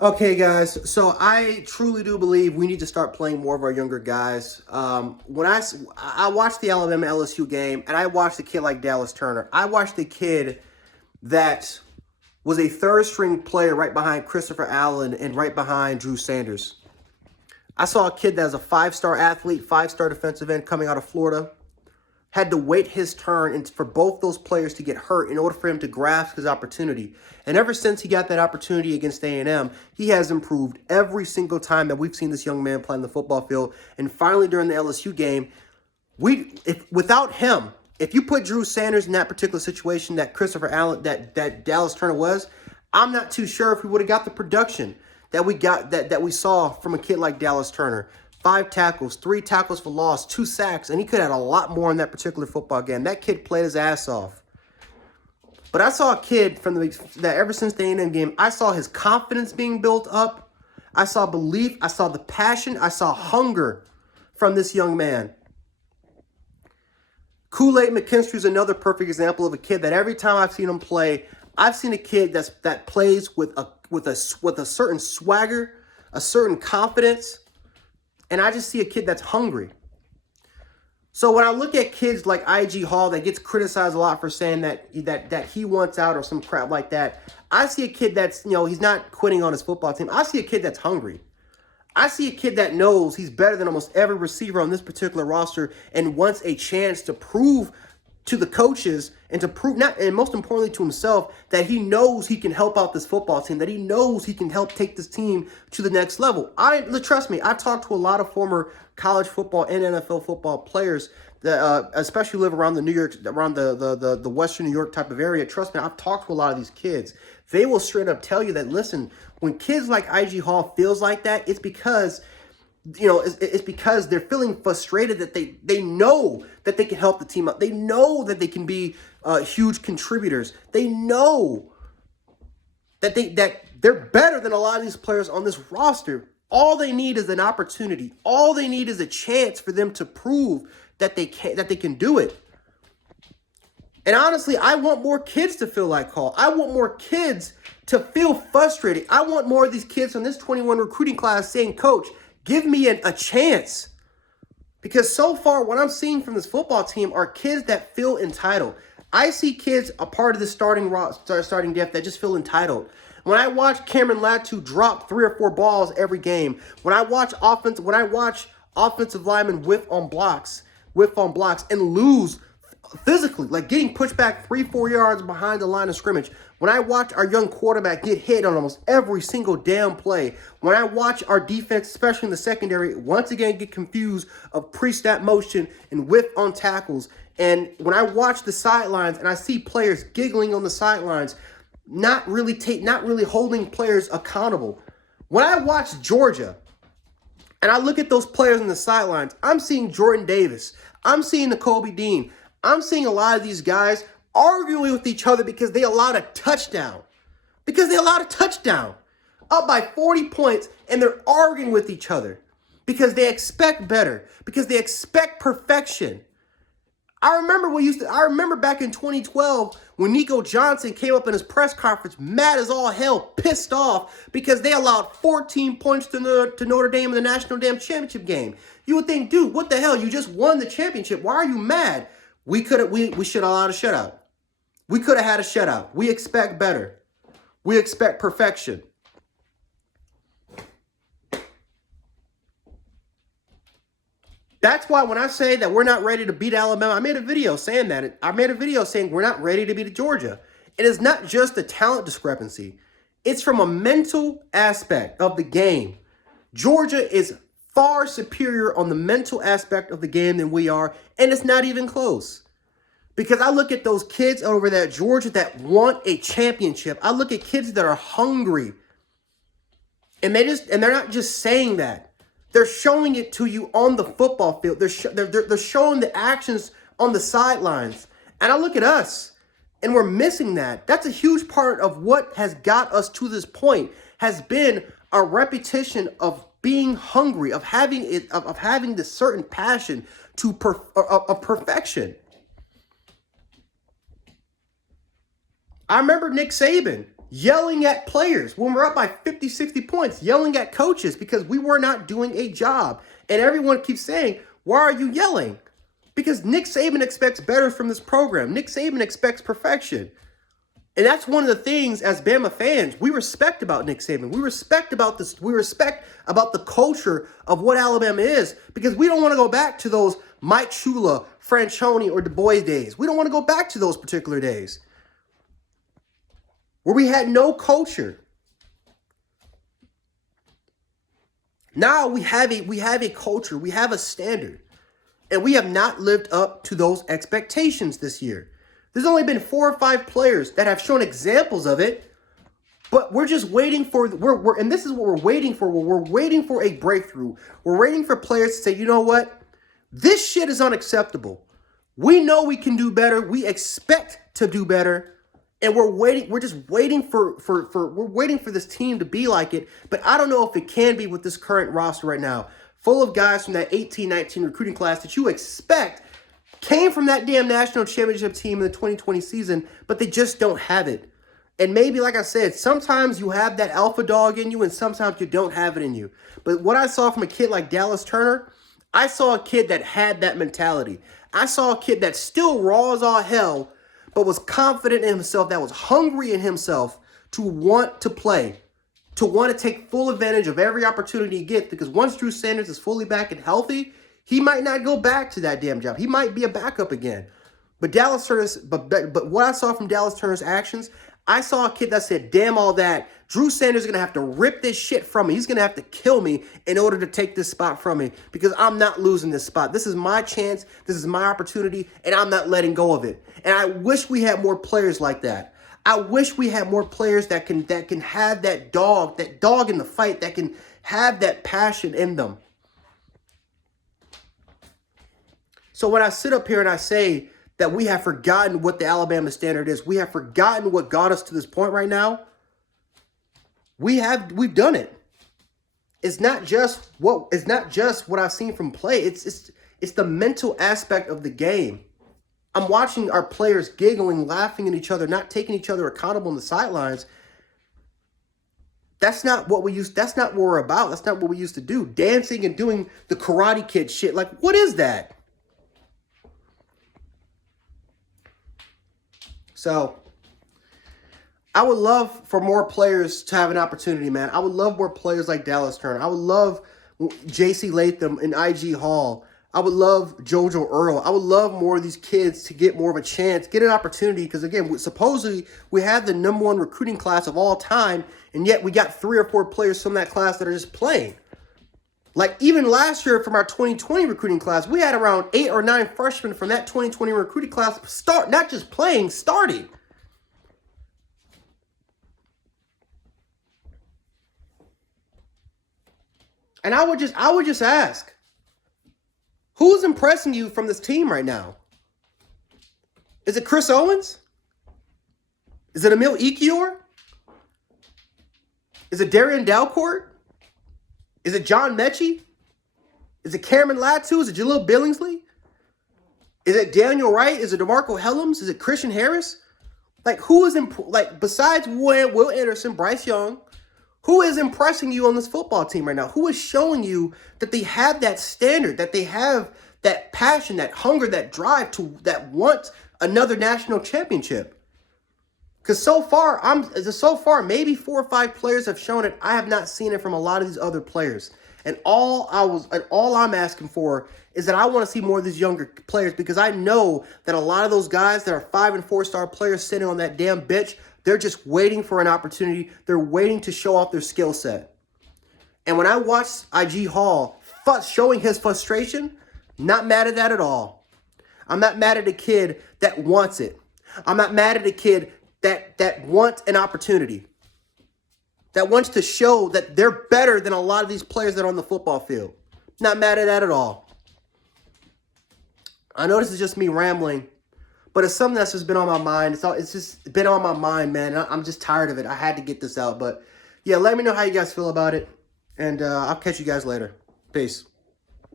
Okay, guys. So I truly do believe we need to start playing more of our younger guys. When I watched the Alabama LSU game, and I watched a kid like Dallas Turner. I watched a kid that was a third string player right behind Christopher Allen and right behind Drew Sanders. I saw a kid that was a five-star athlete, five-star defensive end coming out of Florida. Had to wait his turn and for both those players to get hurt in order for him to grasp his opportunity. And ever since he got that opportunity against A&M, he has improved every single time that we've seen this young man play in the football field. And finally, during the LSU game, without him, if you put Drew Sanders in that particular situation that Christopher Allen, that Dallas Turner was, I'm not too sure if we would have got the production that we saw from a kid like Dallas Turner. 5 tackles, 3 tackles for loss, 2 sacks, and he could have had a lot more in that particular football game. That kid played his ass off. But I saw a kid that ever since the A&M game, I saw his confidence being built up. I saw belief. I saw the passion. I saw hunger from this young man. Kool-Aid McKinstry is another perfect example of a kid that every time I've seen him play, I've seen a kid that plays with a certain swagger, a certain confidence. And I just see a kid that's hungry. So when I look at kids like IG Hall that gets criticized a lot for saying that he wants out or some crap like that, I see a kid that's, he's not quitting on his football team. I see a kid that's hungry. I see a kid that knows he's better than almost every receiver on this particular roster and wants a chance to prove to the coaches and to prove, and most importantly to himself, that he knows he can help out this football team, that he knows he can help take this team to the next level. Trust me, I've talked to a lot of former college football and NFL football players that especially live around the Western New York type of area. Trust me, I've talked to a lot of these kids. They will straight up tell you that, listen, when kids like IG Hall feels like that, it's because it's because they're feeling frustrated that they know that they can help the team out. They know that they can be huge contributors. They know that they're better than a lot of these players on this roster. All they need is an opportunity. All they need is a chance for them to prove that they can do it. And honestly, I want more kids to feel like Hall. I want more kids to feel frustrated. I want more of these kids from this 21 recruiting class saying, "Coach, give me a chance." Because so far, what I'm seeing from this football team are kids that feel entitled. I see kids a part of the starting depth that just feel entitled. When I watch Cameron Latu drop 3 or 4 balls every game, when I watch offensive linemen whiff on blocks and lose physically, like getting pushed back 3-4 yards behind the line of scrimmage. When I watch our young quarterback get hit on almost every single damn play. When I watch our defense, especially in the secondary, once again get confused of pre-snap motion and whiff on tackles. And when I watch the sidelines and I see players giggling on the sidelines, not really holding players accountable. When I watch Georgia and I look at those players on the sidelines, I'm seeing Jordan Davis. I'm seeing Nakobe Dean. I'm seeing a lot of these guys arguing with each other because they allowed a touchdown. Up by 40 points, and they're arguing with each other because they expect better, because they expect perfection. I remember back in 2012 when Nico Johnson came up in his press conference mad as all hell, pissed off because they allowed 14 points to Notre Dame in the national damn championship game. You would think, dude, what the hell? You just won the championship. Why are you mad? We should have allowed a shutout. We could have had a shutout. We expect better. We expect perfection. That's why when I say that we're not ready to beat Alabama, I made a video saying that. I made a video saying we're not ready to beat Georgia. It is not just a talent discrepancy. It's from a mental aspect of the game. Georgia is far superior on the mental aspect of the game than we are, and it's not even close. Because I look at those kids over there at Georgia that want a championship. I look at kids that are hungry. And they're not just saying that. They're showing it to you on the football field. They're showing the actions on the sidelines. And I look at us, and we're missing that. That's a huge part of what has got us to this point, has been a repetition of being hungry, of having this certain passion of perfection. I remember Nick Saban yelling at players when we're up by 50, 60 points, yelling at coaches because we were not doing a job. And everyone keeps saying, why are you yelling? Because Nick Saban expects better from this program. Nick Saban expects perfection. And that's one of the things as Bama fans we respect about Nick Saban. We respect about this. We respect about the culture of what Alabama is because we don't want to go back to those Mike Shula, Franchione, or Du Bois days. We don't want to go back to those particular days where we had no culture. Now we have a culture, we have a standard, and we have not lived up to those expectations this year. There's only been 4 or 5 players that have shown examples of it, but we're just waiting for and this is what we're waiting for. We're waiting for a breakthrough. We're waiting for players to say, you know what? This shit is unacceptable. We know we can do better. We expect to do better. And we're waiting. We're just waiting we're waiting for this team to be like it. But I don't know if it can be with this current roster right now, full of guys from that 18-19 recruiting class that you expect came from that damn national championship team in the 2020 season, but they just don't have it. And maybe, like I said, sometimes you have that alpha dog in you and sometimes you don't have it in you. But what I saw from a kid like Dallas Turner, I saw a kid that had that mentality. I saw a kid that still raw as all hell, but was confident in himself, that was hungry in himself to want to play, to want to take full advantage of every opportunity he gets. Because once Drew Sanders is fully back and healthy, he might not go back to that damn job. He might be a backup again. But but what I saw from Dallas Turner's actions, I saw a kid that said, damn all that. Drew Sanders is going to have to rip this shit from me. He's going to have to kill me in order to take this spot from me because I'm not losing this spot. This is my chance. This is my opportunity, and I'm not letting go of it. And I wish we had more players like that. I wish we had more players that can have that dog in the fight, that can have that passion in them. So when I sit up here and I say that we have forgotten what the Alabama standard is, we have forgotten what got us to this point right now, we've done it. It's not just what I've seen from play. It's the mental aspect of the game. I'm watching our players giggling, laughing at each other, not taking each other accountable on the sidelines. That's not what we're about. That's not what we used to do. Dancing and doing the Karate Kid shit. Like, what is that? So I would love for more players to have an opportunity, man. I would love more players like Dallas Turner. I would love J.C. Latham and I.G. Hall. I would love JoJo Earl. I would love more of these kids to get more of a chance, get an opportunity. Because, again, supposedly we have the #1 recruiting class of all time, and yet we got 3 or 4 players from that class that are just playing. Like, even last year from our 2020 recruiting class, we had around 8 or 9 freshmen from that 2020 recruiting class not just playing, starting. And I would just ask, who's impressing you from this team right now? Is it Chris Owens? Is it Emil Ekiyor? Is it Darian Dalcourt? Is it John Mechie? Is it Cameron Latu? Is it Jalil Billingsley? Is it Daniel Wright? Is it DeMarco Helms? Is it Christian Harris? Like, who is besides Will Anderson, Bryce Young, who is impressing you on this football team right now? Who is showing you that they have that standard, that they have that passion, that hunger, that drive that want another national championship? Because so far, maybe 4 or 5 players have shown it. I have not seen it from a lot of these other players. And all I'm asking for is that I want to see more of these younger players, because I know that a lot of those guys that are 5- and 4-star players sitting on that damn bench, they're just waiting for an opportunity. They're waiting to show off their skill set. And when I watched I.G. Hall showing his frustration, not mad at that at all. I'm not mad at a kid that wants it. I'm not mad at a kid that wants an opportunity, that wants to show that they're better than a lot of these players that are on the football field. Not mad at that at all. I know this is just me rambling, but it's something that's just been on my mind. It's just been on my mind, man. I'm just tired of it. I had to get this out. But, yeah, let me know how you guys feel about it, and I'll catch you guys later. Peace.